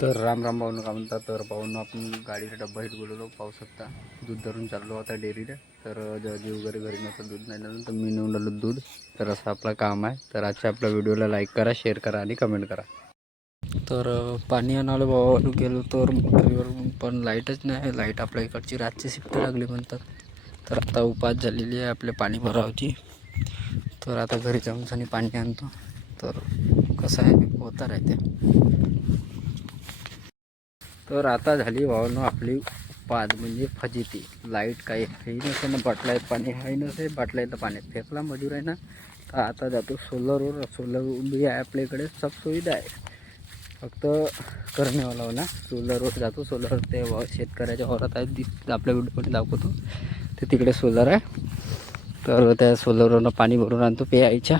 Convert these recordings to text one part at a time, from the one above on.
तर राम राम भाऊन का म्हणतात. तर भाऊन आपण गाडीला डब्बा हिट बोलवलो, पाहू शकता. दूध धरून चाललो आता डेअरीला. तर जी वगैरे घरी नव्हतं, दूध नाही नेलं तर मी नेऊन आलो दूध. तर असं आपलं काम आहे. तर आजच्या आपल्या व्हिडिओला लाईक करा, शेअर करा आणि कमेंट करा. तर पाणी आणायला भावाला गेलो तर मोटरीवर, पण लाईटच नाही. लाईट आपल्या इकडची रातची शिफ्ट लागली म्हणतात. तर आता उपास झालेली आहे आपले पाणी भरावची. तर आता घरी जाऊन पाणी आणतो. तर कसं आहे होता राहते. तर आता झाली भावनो आपली पाच म्हणजे फजिती. लाईट काही आहे नसे ना, बाटल्यात पाणी आहे नसे, बाटल्यात पाण्यात फेकला मजूर आहे ना. तर आता जातो सोलरवर. सोलर उभी आहे आपल्याकडे, सब सुविधा आहे, फक्त करणेवाला हो ना. सोलरवर जातो. सोलर ते शेतकऱ्याच्या होरात आहे, आपल्या व्हिडिओमध्ये दाखवतो. ते तिकडे सोलर आहे. तर त्या सोलरवरनं पाणी भरून आणतो प्यायच्या.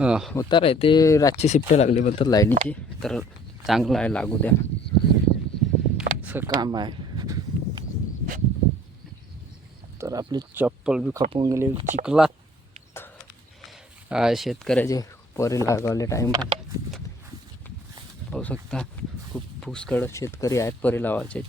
होता आहे ते. रातची शिफ्ट लागली म्हणतात लाईनीची. तर चांगलं आहे, लागू द्या, असं काम आहे. तर आपली चप्पल बी खपून गेली चिखलात. शेतकऱ्याचे परी लागवले टाईम आहे, पाहू शकता. खूप पुष्कळ शेतकरी आहेत परी लावायचे.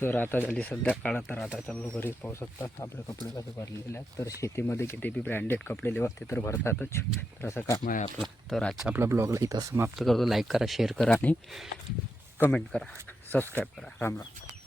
तर आता झाली सध्या काळात. तर आता चाललो घरी, पाहू शकता आपले कपडे कसे भरलेले आहेत. तर शेतीमध्ये किती बी ब्रँडेड कपडे लेवा ते तर भरतातच. तर असं काम आहे आपलं. तर आजचा आपला ब्लॉगला इथं समाप्त करतो. लाईक करा, शेअर करा आणि कमेंट करा, सबस्क्राईब करा. राम राम.